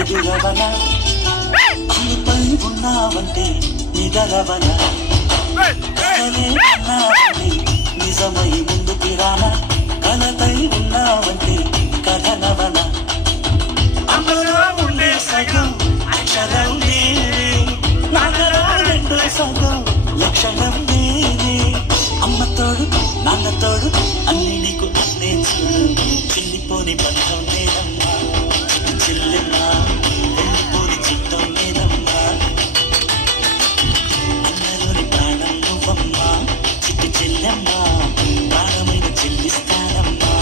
ఎదురవన అల్లుపై ఉన్నావంటే నిదరవన ఉన్నావంటే నిజమై ముందుకి రానా కలతై ఉన్నావంటే కథనవన అమ్మలో ఉండే సగం అక్షరం నేనే నాన్నలో రెండో సగం లక్షణం నేనే అమ్మ తోడు నాన్న తోడు అన్ని నీకు అన్నే చూడు చిల్లిపోని బంధం నేనమ్మా చెల్లెమ్మా వెళ్ళిపోని చిత్తం నేనమ్మా అన్నలోని ప్రాణం నువ్వమ్మా చిట్టి చెల్లెమ్మా ప్రాణమైన చెల్లిస్తానమ్మా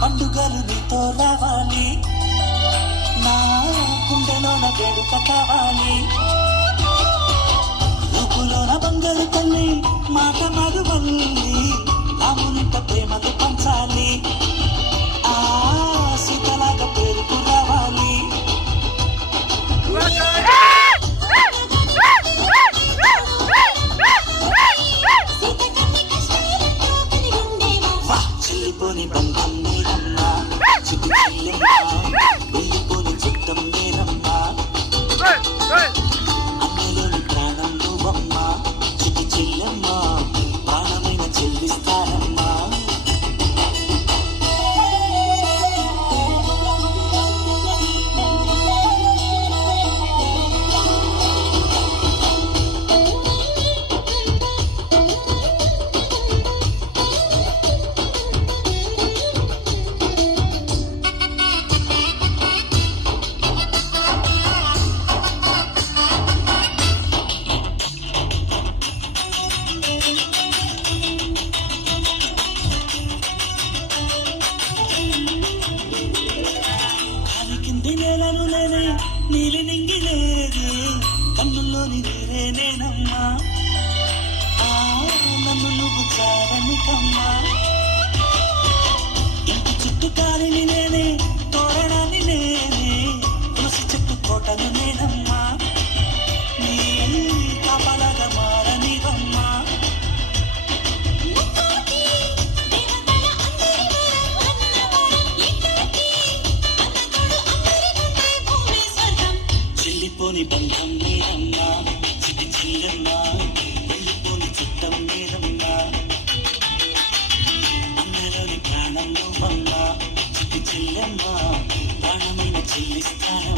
పండుగలు నీతో రావాలి నా గుండెలోన వేడుక కావాలి రూపులోన బంగారు తల్లి మాట మరువల్లి నా మునిట ప్రేమను పంచాలి ఆ సీతలాగా పేరుకు రావాలి చెల్లిపోని బంధం నేనమ్మా చిట్టి చెల్లెమ్మా వెళ్ళిపోని చిత్తం నేనమ్మా అమ్మలోని ప్రాణం నువ్వమ్మా చిట్టి చెల్లెమ్మా ప్రాణమైన చెల్లిస్తానమ్మా నేలను నేనే నీలి నింగిలేదే కన్నుల్లోని నీరే నేనమ్మా నన్ను నువ్వు చారనికమ్మా ఇంటి చుట్టూ కాలిని నేనే తోరణాన్ని నేనే తులసి చెట్టు కోటను నేనమ్మా నీ కాపలాగా మారనివమ్మా వెళ్ళిపోని బంధం నేనమ్మా చిట్టి చెల్లెమ్మా వెళ్ళిపోని చిత్తం నేనమ్మా అన్నలోని ప్రాణం నువ్వమ్మా చిట్టి చెల్లెమ్మా ప్రాణమైన చెల్లిస్తాను